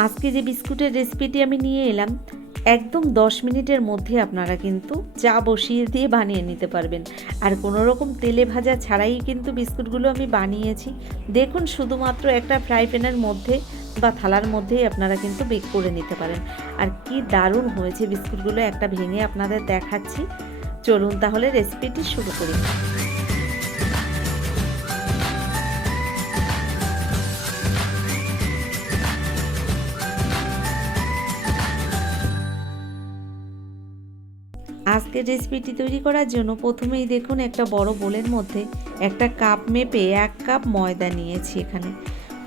আজকে যে বিস্কুটের রেসিপিটি আমি নিয়ে এলাম, একদম 10 মিনিটের মধ্যে আপনারা কিন্তু চা বসিয়ে দিয়ে বানিয়ে নিতে পারবেন। আর কোনো রকম তেলে ভাজা ছাড়াই কিন্তু বিস্কুটগুলো আমি বানিয়েছি। দেখুন, শুধুমাত্র একটা ফ্রাই প্যানের মধ্যে বা থালার মধ্যেই আপনারা কিন্তু বেক করে নিতে পারেন। আর কি দারুণ হয়েছে বিস্কুটগুলো, একটা ভেঙে আপনাদের দেখাচ্ছি। চলুন তাহলে রেসিপিটি শুরু করি। আজকের রেসিপিটি তৈরি করার জন্য প্রথমেই দেখুন, একটা বড় বোলের মধ্যে একটা কাপ মেপে 1 কাপ ময়দা নিয়েছি। এখানে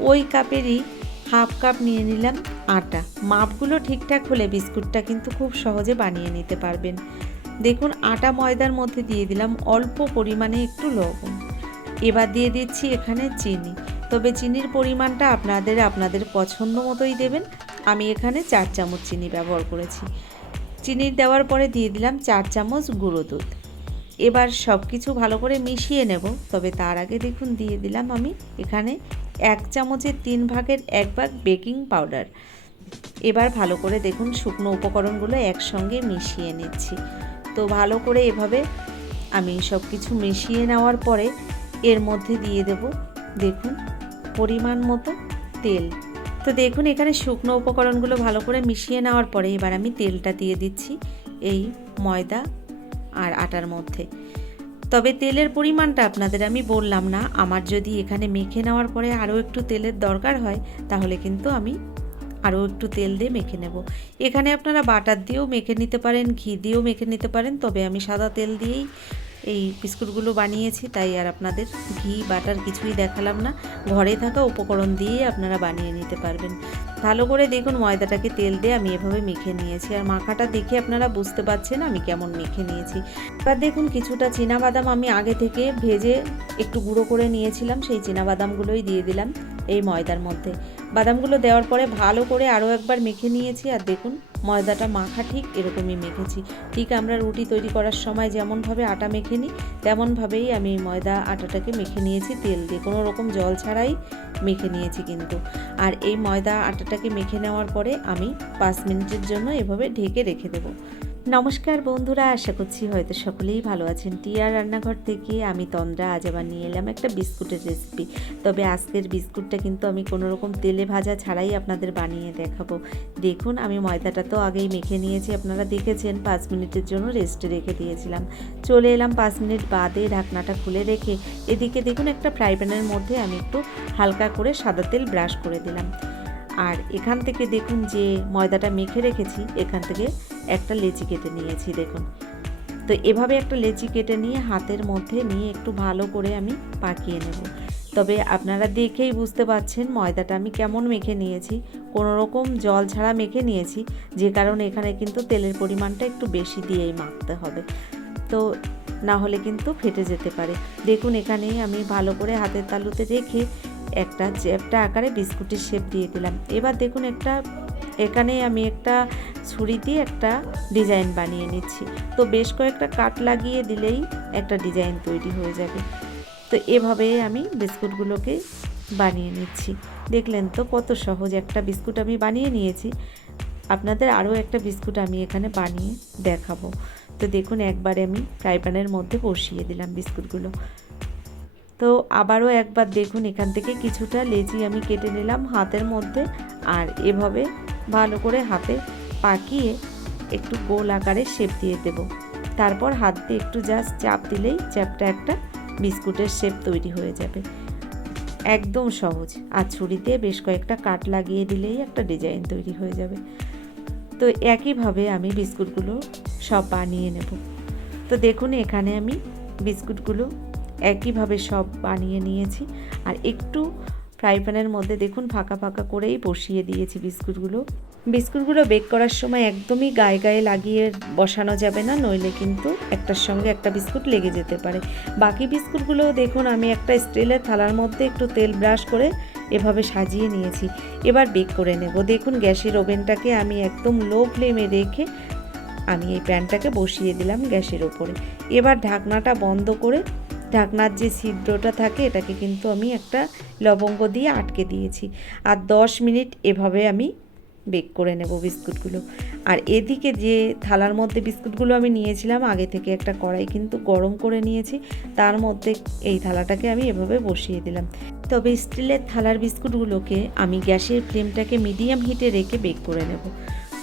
ওই কাপেরই হাফ কাপ নিয়ে নিলাম আটা। মাপগুলো ঠিকঠাক হলে বিস্কুটটা কিন্তু খুব সহজে বানিয়ে নিতে পারবেন। দেখুন, আটা ময়দার মধ্যে দিয়ে দিলাম অল্প পরিমাণে একটু লবণ। এবার দিয়ে দিচ্ছি এখানে চিনি, তবে চিনির পরিমাণটা আপনাদের পছন্দ মতোই দেবেন। আমি এখানে 4 চামচ চিনি ব্যবহার করেছি। চিনি দেওয়ার পরে দিয়ে দিলাম 4 চামচ গুঁড়ো দুধ। এবার সব কিছু ভালো করে মিশিয়ে নেব। তবে তার আগে দেখুন, দিয়ে দিলাম আমি এখানে 1 চামচের 3 ভাগের 1 ভাগ বেকিং পাউডার। এবার ভালো করে দেখুন, শুকনো উপকরণগুলো একসঙ্গে মিশিয়ে নিচ্ছি। তো ভালো করে এভাবে আমি সব কিছু মিশিয়ে নেওয়ার পরে এর মধ্যে দিয়ে দেব দেখুন পরিমাণ মতো তেল। তো দেখুন, এখানে শুকনো উপকরণগুলো ভালো করে মিশিয়ে নেওয়ার পরে এবার আমি তেলটা দিয়ে দিচ্ছি এই ময়দা আর আটার মধ্যে। তবে তেলের পরিমাণটা আপনাদের আমি বললাম না। আমার যদি এখানে মেখে নেওয়ার পরে আরও একটু তেলের দরকার হয়, তাহলে কিন্তু আমি আরও একটু তেল দিয়ে মেখে নেব। এখানে আপনারা বাটার দিয়েও মেখে নিতে পারেন, ঘি দিয়েও মেখে নিতে পারেন। তবে আমি সাদা তেল দিয়েই এই বিস্কুটগুলো বানিয়েছি, তাই আর আপনাদের ঘি বাটার কিছুই দেখালাম না। ঘরে থাকা উপকরণ দিয়ে আপনারা বানিয়ে নিতে পারবেন। ভালো করে দেখুন, ময়দাটাকে তেল দিয়ে আমি এভাবে মেখে নিয়েছি। আর মাখাটা দেখে আপনারা বুঝতে পারছেন আমি কেমন মেখে নিয়েছি। এবার দেখুন, কিছুটা চীনাবাদাম আমি আগে থেকে ভেজে একটু গুঁড়ো করে নিয়েছিলাম, সেই চীনাবাদামগুলোই দিয়ে দিলাম এই ময়দার মধ্যে। বাদামগুলো দেওয়ার পরে ভালো করে আরও একবার মেখে নিয়েছি। আর দেখুন, ময়দাটা মাখা ঠিক এরকমই মেখেছি। ঠিক আমরা রুটি তৈরি করার সময় যেমনভাবে আটা মেখে নিই, তেমনভাবেই আমি ময়দা আটাটাকে মেখে নিয়েছি তেল দিয়ে, কোনো রকম জল ছাড়াই মেখে নিয়েছি কিন্তু। আর এই ময়দা আটাটাকে মেখে নেওয়ার পরে আমি 5 মিনিটের জন্য এভাবে ঢেকে রেখে দেবো। নমস্কার বন্ধুরা, আশা করছি হয়তো সকলেই ভালো আছেন। টিয়ার রান্নাঘর থেকে আমি তন্দ্রা আজ আবার নিয়ে এলাম একটা বিস্কুটের রেসিপি। তবে আজকের বিস্কুটটা কিন্তু আমি কোনো রকম তেলে ভাজা ছাড়াই আপনাদের বানিয়ে দেখাবো। দেখুন, আমি ময়দাটা তো আগেই মেখে নিয়েছি, আপনারা দেখেছেন। 5 মিনিটের জন্য রেস্টে রেখে দিয়েছিলাম। চলে এলাম 5 মিনিট বাদে, ঢাকনাটা খুলে রেখে এদিকে দেখুন একটা ফ্রাই প্যানের মধ্যে আমি একটু হালকা করে সাদা তেল ব্রাশ করে দিলাম। আর এখান থেকে দেখুন, যে ময়দাটা মেখে রেখেছি এখান থেকে একটা লেচি কেটে নিয়েছি দেখুন। তো এভাবে একটা লেচি কেটে নিয়ে হাতের মধ্যে নিয়ে একটু ভালো করে আমি পাকিয়ে নেব। তবে আপনারা দেখেই বুঝতে পারছেন ময়দাটা আমি কেমন মেখে নিয়েছি, কোনো রকম জল ছাড়া মেখে নিয়েছি, যে কারণে এখানে কিন্তু তেলের পরিমাণটা একটু বেশি দিয়েই মাখতে হবে, তো না হলে কিন্তু ফেটে যেতে পারে। দেখুন, এখানে আমি ভালো করে হাতের তালুতে রেখে একটা চ্যাপ্টা আকারে বিস্কুটের শেপ দিয়ে দিলাম। এবার দেখুন, এখানে আমি একটা ছুরি দিয়ে একটা ডিজাইন বানিয়ে নিচ্ছি। তো বেশ কয়েকটা কাট লাগিয়ে দিলেই একটা ডিজাইন তৈরি হয়ে যাবে। তো এভাবে আমি বিস্কুটগুলোকে বানিয়ে নিচ্ছি। দেখলেন তো কত সহজ একটা বিস্কুট আমি বানিয়ে নিয়েছি। আপনাদের আরও একটা বিস্কুট আমি এখানে বানিয়ে দেখাবো। তো দেখুন, একবারে আমি ফ্রাই প্যানের মধ্যে বসিয়ে দিলাম বিস্কুটগুলো। তো আবারও একবার দেখুন, এখান থেকে কিছুটা লেচি আমি কেটে নিলাম হাতের মধ্যে। আর এভাবে ভালো করে হাতে পাকিয়ে একটু গোল আকারে শেপ দিয়ে দেব। তারপর হাত দিয়ে একটু জাস্ট চাপ দিলেই চ্যাপটা একটা বিস্কুটের শেপ তৈরি হয়ে যাবে। একদম সহজ। আর ছুরি দিয়ে বেশ কয়েকটা কাট লাগিয়ে দিলেই একটা ডিজাইন তৈরি হয়ে যাবে। তো একইভাবে আমি বিস্কুটগুলো সব বানিয়ে নেব। তো দেখুন, এখানে আমি বিস্কুটগুলো একইভাবে সব বানিয়ে নিয়েছি। আর একটু ফ্রাই প্যানের মধ্যে দেখুন ফাঁকা ফাঁকা করেই বসিয়ে দিয়েছি বিস্কুটগুলো বেক করার সময় একদমই গায়ে গায়ে লাগিয়ে বসানো যাবে না, নইলে কিন্তু একটার সঙ্গে একটা বিস্কুট লেগে যেতে পারে। বাকি বিস্কুটগুলোও দেখুন, আমি একটা স্টিলের থালার মধ্যে একটু তেল ব্রাশ করে এভাবে সাজিয়ে নিয়েছি। এবার বেক করে নেব। দেখুন, গ্যাসের ওভেনটাকে আমি একদম লো ফ্লেমে রেখে আমি এই প্যানটাকে বসিয়ে দিলাম গ্যাসের ওপরে। এবার ঢাকনাটা বন্ধ করে ঢাকনার যে ছিদ্রটা থাকে এটাকে কিন্তু আমি একটা লবঙ্গ দিয়ে আটকে দিয়েছি। আর 10 মিনিট এভাবে আমি বেক করে নেব বিস্কুটগুলো। আর এদিকে যে থালার মধ্যে বিস্কুটগুলো আমি নিয়েছিলাম, আগে থেকে একটা কড়াই কিন্তু গরম করে নিয়েছি, তার মধ্যে এই থালাটাকে আমি এভাবে বসিয়ে দিলাম। তবে স্টিলের থালার বিস্কুটগুলোকে আমি গ্যাসের ফ্লেমটাকে মিডিয়াম হিটে রেখে বেক করে নেব।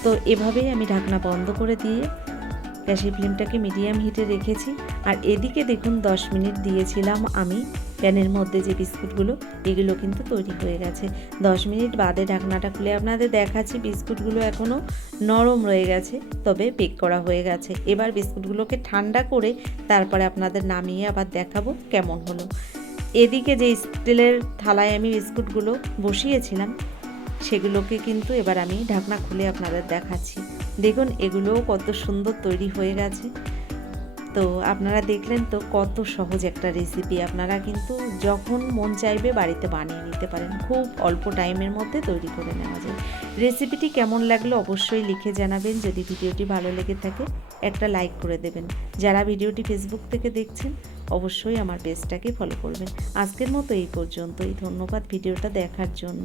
তো এভাবেই আমি ঢাকনা বন্ধ করে দিয়ে গ্যাসের ফ্লেমটাকে মিডিয়াম হিটে রেখেছি। আর এদিকে দেখুন 10 মিনিট দিয়েছিলাম আমি প্যানের মধ্যে যে বিস্কুটগুলো, এগুলো কিন্তু তৈরি হয়ে গেছে। 10 মিনিট বাদে ঢাকনাটা খুলে আপনাদের দেখাচ্ছি, বিস্কুটগুলো এখনও নরম রয়ে গেছে, তবে বেক করা হয়ে গেছে। এবার বিস্কুটগুলোকে ঠান্ডা করে তারপরে আপনাদের নামিয়ে আবার দেখাবো কেমন হলো। এদিকে যে স্টিলের থালায় আমি বিস্কুটগুলো বসিয়েছিলাম, সেগুলোকে কিন্তু এবার আমি ঢাকনা খুলে আপনাদের দেখাচ্ছি। দেখুন এগুলোও কত সুন্দর তৈরি হয়ে গেছে। তো আপনারা দেখলেন তো কত সহজ একটা রেসিপি, আপনারা কিন্তু যখন মন চাইবে বাড়িতে বানিয়ে নিতে পারেন, খুব অল্প টাইমের মধ্যে তৈরি করে নেওয়া যায়। রেসিপিটি কেমন লাগলো অবশ্যই লিখে জানাবেন। যদি ভিডিওটি ভালো লেগে থাকে একটা লাইক করে দেবেন। যারা ভিডিওটি ফেসবুক থেকে দেখছেন অবশ্যই আমার পেজটাকে ফলো করবেন। আজকের মতো এই পর্যন্তই। ধন্যবাদ ভিডিওটা দেখার জন্য।